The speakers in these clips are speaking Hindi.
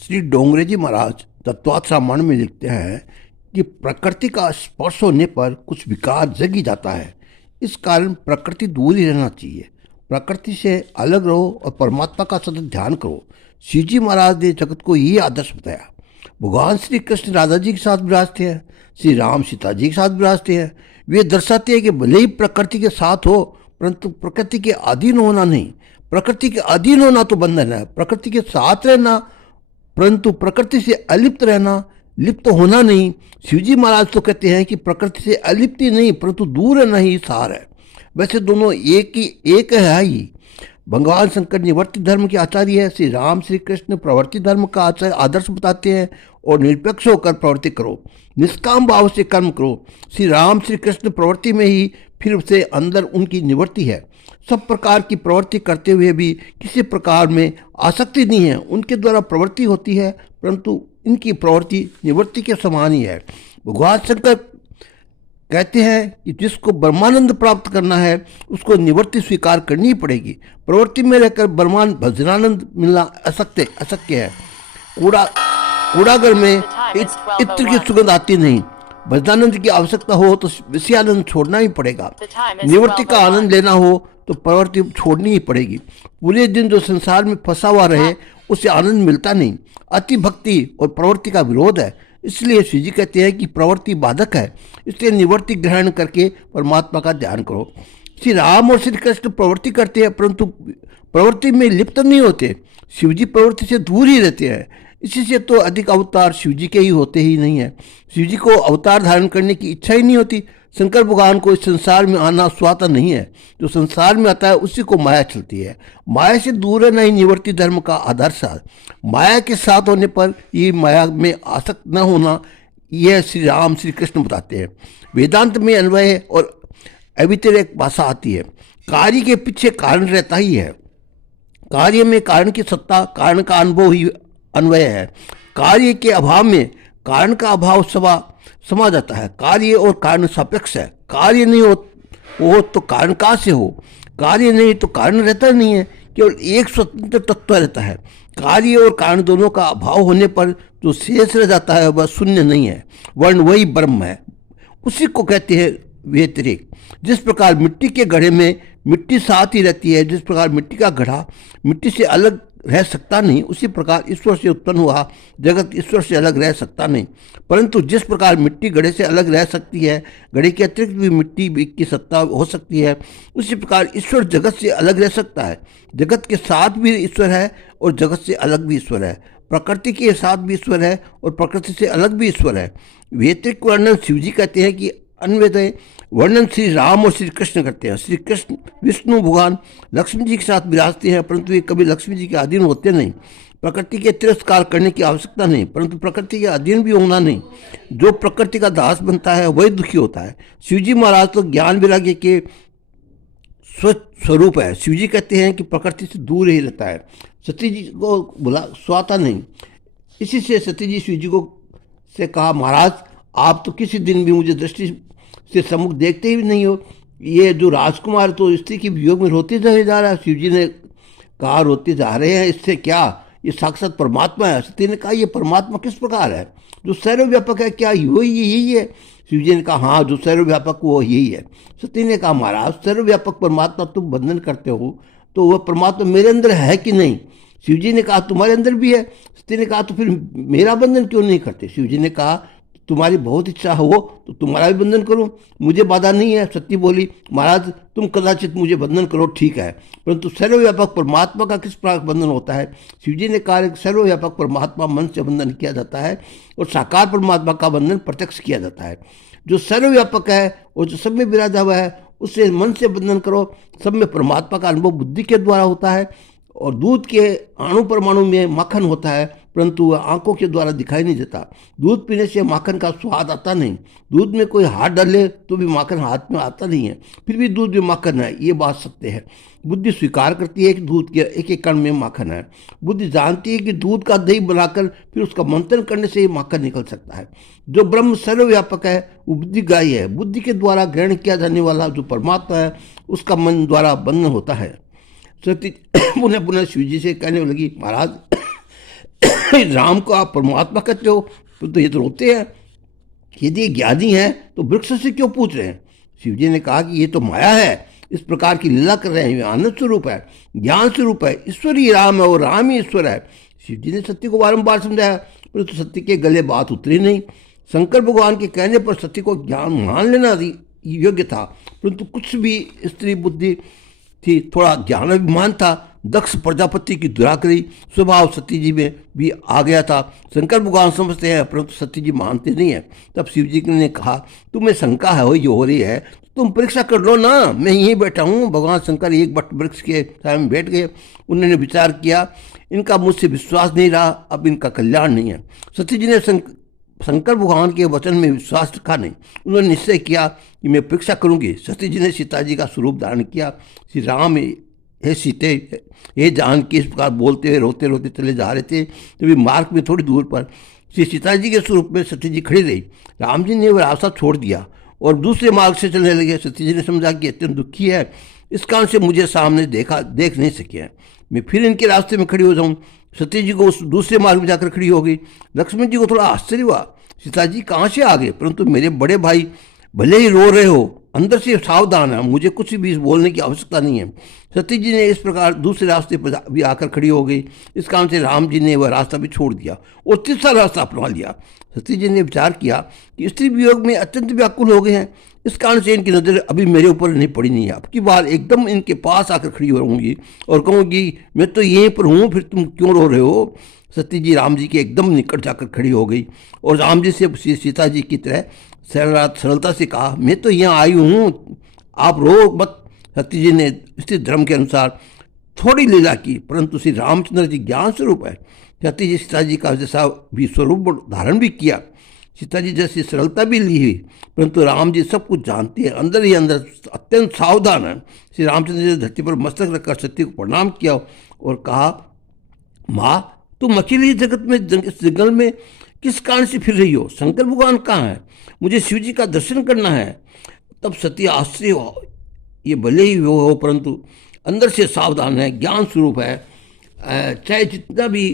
श्री डोंगरे जी महाराज तत्वार्थ रामायण में लिखते हैं कि प्रकृति का स्पर्श होने पर कुछ विकार जग ही जाता है। इस कारण प्रकृति दूर ही रहना चाहिए। प्रकृति से अलग रहो और परमात्मा का सतत ध्यान करो। शिव जी महाराज ने जगत को यही आदर्श बताया। भगवान श्री कृष्ण राधा जी के साथ विराजते हैं, श्री राम सीता जी के साथ विराजते हैं। वे दर्शाते हैं कि भले ही प्रकृति के साथ हो, परंतु प्रकृति के अधीन होना नहीं। प्रकृति के अधीन होना तो बंधन है, प्रकृति के साथ रहना, परंतु प्रकृति से अलिप्त रहना, लिप्त होना नहीं। शिवजी महाराज तो कहते हैं कि प्रकृति से अलिप्त ही नहीं परंतु दूर रहना ही सार है। वैसे दोनों एक है ही। भगवान शंकर निवर्ती धर्म के आचार्य है, श्री राम श्री कृष्ण प्रवर्ती धर्म का आदर्श बताते हैं और निरपेक्ष होकर प्रवृत्ति करो, निष्काम भाव से कर्म करो। श्री राम श्री कृष्ण प्रवृत्ति में ही फिर से अंदर उनकी निवृत्ति है। सब प्रकार की प्रवृत्ति करते हुए भी किसी प्रकार में आसक्ति नहीं है। उनके द्वारा प्रवृत्ति होती है परंतु इनकी प्रवृत्ति निवृत्ति के समान ही है। भगवान शंकर कहते हैं कि जिसको ब्रह्मानंद प्राप्त करना है उसको निवृत्ति स्वीकार करनी ही पड़ेगी। प्रवृत्ति में रहकर ब्रह्मांड भजनानंद मिलना अशक्य है। कूड़ागर में इत्र की सुगंध आती नहीं। भजनानंद की आवश्यकता हो तो विषयानंद छोड़ना ही पड़ेगा। निवृत्ति का आनंद लेना हो तो प्रवृत्ति छोड़नी ही पड़ेगी। पूरे दिन जो संसार में फंसा हुआ रहे उससे आनंद मिलता नहीं। अति भक्ति और प्रवृत्ति का विरोध है। इसलिए श्री जी कहते हैं कि प्रवृत्ति बाधक है, इसलिए निवृत्ति ग्रहण करके परमात्मा का ध्यान करो। श्री राम और श्री कृष्ण प्रवृत्ति करते हैं परंतु प्रवृत्ति में लिप्त नहीं होते। शिवजी प्रवृत्ति से दूर ही रहते हैं। इसी से तो अधिक अवतार शिवजी के ही होते ही नहीं है। शिवजी को अवतार धारण करने की इच्छा ही नहीं होती। शंकर भगवान को इस संसार में आना स्वाता नहीं है। जो संसार में आता है उसी को माया चलती है। माया से दूर रहना ही निवृत्ति धर्म का आदर्श है। माया के साथ होने पर ये माया में आसक्त न होना, यह श्री राम श्री कृष्ण बताते हैं। वेदांत में अन्वय और अवितिरेक भाषा आती है। कार्य के पीछे कारण रहता ही है। कार्य में कारण की सत्ता, कारण का अनुभव ही अन्वय है। कार्य के अभाव में कारण का अभाव समा जाता है। कार्य और कारण सापेक्ष है। कार्य नहीं हो तो कारण कहाँ से हो। कार्य नहीं तो कारण रहता नहीं है। केवल एक स्वतंत्र तत्व रहता है। कार्य और कारण दोनों का अभाव होने पर जो शेष रह जाता है वह शून्य नहीं है, वर्ण वही ब्रह्म है। उसी को कहते हैं व्यतिरेक। जिस प्रकार मिट्टी के घड़े में मिट्टी साथ ही रहती है, जिस प्रकार मिट्टी का घड़ा मिट्टी से अलग रह सकता नहीं, उसी प्रकार ईश्वर से उत्पन्न हुआ जगत ईश्वर से अलग रह सकता नहीं। परंतु जिस प्रकार मिट्टी घड़े से अलग रह सकती है, घड़े के अतिरिक्त भी मिट्टी की सत्ता हो सकती है, उसी प्रकार ईश्वर जगत से अलग रह सकता है। जगत के साथ भी ईश्वर है और जगत से अलग भी ईश्वर है। प्रकृति के साथ भी ईश्वर है और प्रकृति से अलग भी ईश्वर है। व्यतिरिक्त वर्णन शिवजी कहते हैं कि अन्वय वर्णन श्री राम और श्री कृष्ण करते हैं। श्री कृष्ण विष्णु भगवान लक्ष्मी जी के साथ विराजते हैं परंतु ये कभी लक्ष्मी जी के अधीन होते नहीं। प्रकृति के तिरस्कार करने की आवश्यकता नहीं परंतु प्रकृति के अधीन भी होना नहीं। जो प्रकृति का दास बनता है वही दुखी होता है। शिवजी महाराज तो ज्ञान वैराग्य के स्वरूप है। शिवजी कहते हैं कि प्रकृति से दूर ही रहता है, सती जी को बुला स्वाता नहीं। इसी से सती जी शिवजी को से कहा, महाराज आप तो किसी दिन भी मुझे दृष्टि से सम्मुख देखते ही नहीं हो। ये जो राजकुमार तो स्त्री के वियोग में रोते चले जा रहा है। शिवजी ने कहा रोते जा रहे हैं, इससे क्या, ये साक्षात परमात्मा है। सती ने कहा ये परमात्मा किस प्रकार है, जो सर्वव्यापक है, क्या वही यही है। शिवजी ने कहा हाँ, जो सर्वव्यापक वो यही है। सती ने कहा महाराज सर्वव्यापक परमात्मा तुम बंधन करते हो तो वह परमात्मा मेरे अंदर है कि नहीं। शिवजी ने कहा तुम्हारे अंदर भी है। सती ने कहा तो फिर मेरा बंधन क्यों नहीं करते। शिवजी ने कहा तुम्हारी बहुत इच्छा हो तो तुम्हारा भी बंधन करो, मुझे बाधा नहीं है। सती बोली महाराज तुम कदाचित मुझे बंधन करो ठीक है, परंतु सर्वव्यापक परमात्मा का किस प्रकार बंधन होता है। शिवजी ने कहा सर्वव्यापक परमात्मा मन से बंधन किया जाता है और साकार परमात्मा का बंधन प्रत्यक्ष किया जाता है। जो सर्वव्यापक है और जो सब में विराजा हुआ है उससे मन से बंधन करो। सब में परमात्मा का अनुभव बुद्धि के द्वारा होता है और दूध के अणु परमाणु में माखन होता है परंतु वह आंखों के द्वारा दिखाई नहीं देता। दूध पीने से माखन का स्वाद आता नहीं। दूध में कोई हाथ डाले तो भी माखन हाथ में आता नहीं है, फिर भी दूध में माखन है, ये बात सत्य है। बुद्धि स्वीकार करती है कि दूध के एक एक कण में माखन है। बुद्धि जानती है कि दूध का दही बनाकर फिर उसका मंथन करने से ही माखन निकल सकता है। जो ब्रह्म सर्वव्यापक है वो बुद्धि गायी है। बुद्धि के द्वारा ग्रहण किया जाने वाला जो परमात्मा है उसका मन द्वारा बंधन होता है। सती पुनः पुनः शिव जी से कहने लगी महाराज राम को आप परमात्मा कहते हो, तो ये तो रोते हैं। यदि ज्ञानी है तो वृक्ष से क्यों पूछ रहे हैं? शिव जी ने कहा कि ये तो माया है, इस प्रकार की लीला कर रहे हैं। ये आनंद स्वरूप है, ज्ञान स्वरूप है, ईश्वर ही राम है और राम ही ईश्वर है। शिव जी ने सत्य को बारंबार समझाया, परंतु सत्य के गले बात उतरी नहीं। शंकर भगवान के कहने पर सत्य को ज्ञान मान लेना योग्य था, परंतु कुछ भी स्त्री बुद्धि थी, थोड़ा ज्ञान अभिमान था। दक्ष प्रजापति की दुराकरी स्वभाव सती जी में भी आ गया था। शंकर भगवान समझते हैं, परंतु सती जी मानते नहीं है। तब शिव जी ने कहा, तुम्हें शंका है जो हो रही है, तुम परीक्षा कर लो ना, मैं यहीं बैठा हूँ। भगवान शंकर एक बट वृक्ष के छाया में बैठ गए। उन्होंने विचार किया, इनका मुझसे विश्वास नहीं रहा, अब इनका कल्याण नहीं है। सती जी ने शंकर भगवान के वचन में विश्वास रखा नहीं। उन्होंने निश्चय किया कि मैं परीक्षा करूंगी। सती जी ने सीता जी का स्वरूप धारण किया। श्री राम हे सीते, हे जानकी, इस प्रकार बोलते हुए रोते रोते चले जा रहे थे। तभी मार्ग में थोड़ी दूर पर श्री सीता जी के स्वरूप में सती जी खड़ी रही। राम जी ने वह रास्ता छोड़ दिया और दूसरे मार्ग से चलने लगे। सती जी ने समझा कि अत्यंत दुखी है, इस कारण से मुझे सामने देख नहीं सके हैं, मैं फिर इनके रास्ते में खड़ी हो जाऊं। सती जी को उस दूसरे मार्ग में जाकर खड़ी हो गई। लक्ष्मण जी को थोड़ा आश्चर्य हुआ, सीता जी कहाँ से आ गए? परंतु मेरे बड़े भाई भले ही रो रहे हो, अंदर से सावधान है, मुझे कुछ भी बोलने की आवश्यकता नहीं है। सती जी ने इस प्रकार दूसरे रास्ते पर भी आकर खड़ी हो गई। इस कारण से राम जी ने वह रास्ता भी छोड़ दिया और तीसरा रास्ता अपना लिया। सती जी ने विचार किया कि स्त्री वियोग में अत्यंत व्याकुल हो गए हैं, इस कारण से इनकी नज़र अभी मेरे ऊपर नहीं पड़ी नहीं है। अब की बार एकदम इनके पास आकर खड़ी रहूंगी और कहूँगी, मैं तो यहीं पर हूँ, फिर तुम क्यों रो रहे हो? सती जी राम जी के एकदम निकट जाकर खड़ी हो गई और राम जी से सीता जी की तरह सरलता से कहा, मैं तो यहाँ आई हूँ, आप रो मत। सती जी ने स्थित धर्म के अनुसार थोड़ी लीला की, परंतु श्री रामचंद्र जी ज्ञान स्वरूप है। सती जी सीता जी का जैसा भी स्वरूप धारण भी किया, सीता जी जैसी सरलता भी ली हुई, परंतु राम जी सब कुछ जानते हैं, अंदर ही अंदर अत्यंत सावधान है। श्री रामचंद्र जी ने धरती पर मस्तक रखकर सती को प्रणाम किया और कहा, माँ तुम अकेली जगत में इस जंगल में किस कारण से फिर रही हो? शंकर भगवान कहाँ है? मुझे शिव जी का दर्शन करना है। तब सती आश्चर्य हो, ये भले ही वो हो परंतु अंदर से सावधान है, ज्ञान स्वरूप है। चाहे जितना भी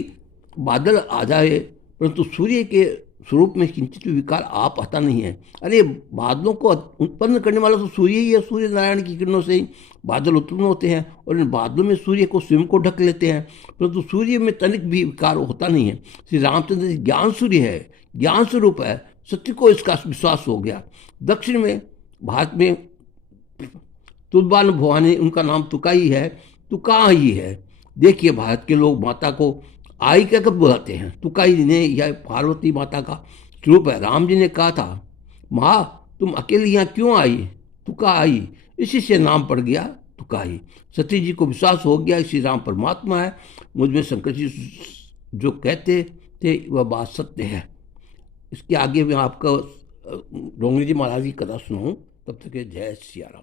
बादल आ जाए, परंतु सूर्य के स्वरूप में किंचित भी विकार आप आता नहीं है। अरे बादलों को उत्पन्न करने वाला तो सूर्य ही है, सूर्य नारायण की किरणों से ही बादल उत्पन्न होते हैं और इन बादलों में सूर्य को स्वयं को ढक लेते हैं, परंतु सूर्य में तनिक भी विकार होता नहीं है। श्री रामचंद्र जी ज्ञान सूर्य है, ज्ञान स्वरूप है। सत्य को इसका विश्वास हो गया। दक्षिण में भारत में तुलबान भवानी, उनका नाम तुकाई है, तुका ही है। देखिए भारत के लोग माता को आई कहकर बुलाते हैं, तुकाई ने यह पार्वती माता का स्वरूप है। राम जी ने कहा था, माँ तुम अकेली यहाँ क्यों आई? तुका आई, इसी से नाम पड़ गया तुकाई। सती जी को विश्वास हो गया श्री राम परमात्मा है, मुझमें शंकर जी जो कहते थे वह बात सत्य है। इसके आगे मैं आपका रोंगरी जी महाराज की कथा सुनाऊँ, तब तक जय सिया राम।